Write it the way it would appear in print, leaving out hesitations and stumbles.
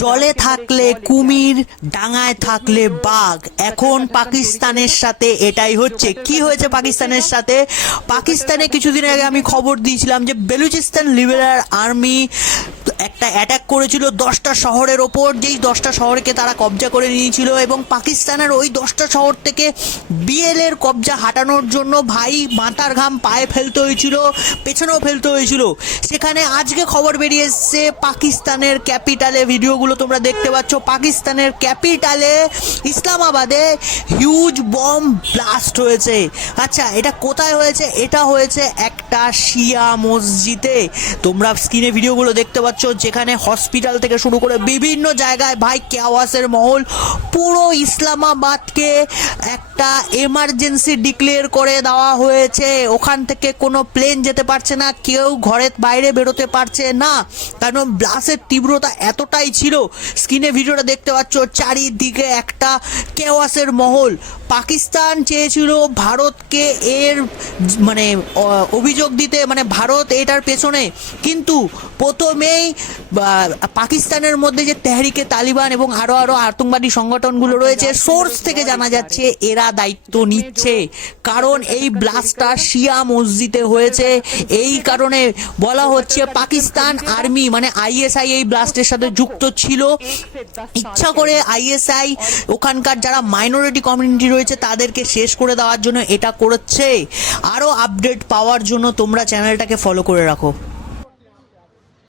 জলে থাকলে কুমির, ডাঙায় থাকলে বাঘ। এখন পাকিস্তানের সাথে এটাই হচ্ছে। কি হয়েছে পাকিস্তানের সাথে? পাকিস্তানে কিছুদিন আগে আমি খবর দিয়েছিলাম যে বেলুচিস্তান লিবারেশন আর্মি একটা অ্যাটাক করেছিল 10টা শহরের ওপর, যেই 10টা শহরকে তারা কবজা করে নিয়েছিল, এবং পাকিস্তানের ওই 10টা শহর থেকে বিএল-এর কবজা হাঁটানোর জন্য ভাই মাথার ঘাম পায়ে ফেলতে হয়েছিল, পেছনেও ফেলতে হয়েছিল। সেখানে আজকে খবর বেরিয়ে এসছে পাকিস্তানের ক্যাপিটালে, ভিডিওগুলো তোমরা দেখতে পাচ্ছ, পাকিস্তানের ক্যাপিটালে ইসলামাবাদে হিউজ বম ব্লাস্ট হয়েছে। আচ্ছা, এটা কোথায় হয়েছে? এটা হয়েছে একটা শিয়া মসজিদে। তোমরা স্ক্রিনে ভিডিওগুলো দেখতে পাচ্ছ, যেখানে হসপিটাল থেকে শুরু করে বিভিন্ন জায়গায় ভাই কেওয়াসের মহল। পুরো ইসলামাবাদকে একটা এমার্জেন্সি ডিক্লেয়ার করে দেওয়া হয়েছে। ওখান থেকে কোনো প্লেন যেতে পারছে না, কেউ ঘরের বাইরে বেরোতে পারছে না, কারণ ব্লাস্টের তীব্রতা এতটাই ছিল। স্ক্রিনে ভিডিওটা দেখতে পাচ্ছ, চারিদিকে একটা কেওয়াসের মহল। পাকিস্তান চেয়েছিল ভারতকে এর মানে অভিযোগ দিতে, মানে ভারত এটার পেছনে, কিন্তু প্রথমেই পাকিস্তানের মধ্যে যে তেহরিকে তালিবান এবং আরো আতঙ্কবাদী সংগঠনগুলো রয়েছে, সোর্স থেকে জানা যাচ্ছে এরা দায়িত্ব নিচ্ছে, কারণ এই ব্লাস্টটা শিয়া মসজিদে হয়েছে। এই কারণে বলা হচ্ছে পাকিস্তান আর্মি মানে আইএসআই এই ব্লাস্টের সাথে যুক্ত ছিল। ইচ্ছা করে আইএসআই ওখানকার যারা মাইনরিটি কমিউনিটি রয়েছে তাদেরকে শেষ করে দেওয়ার জন্য এটা করছে। আরো আপডেট পাওয়ার জন্য তোমরা চ্যানেলটাকে ফলো করে রাখো।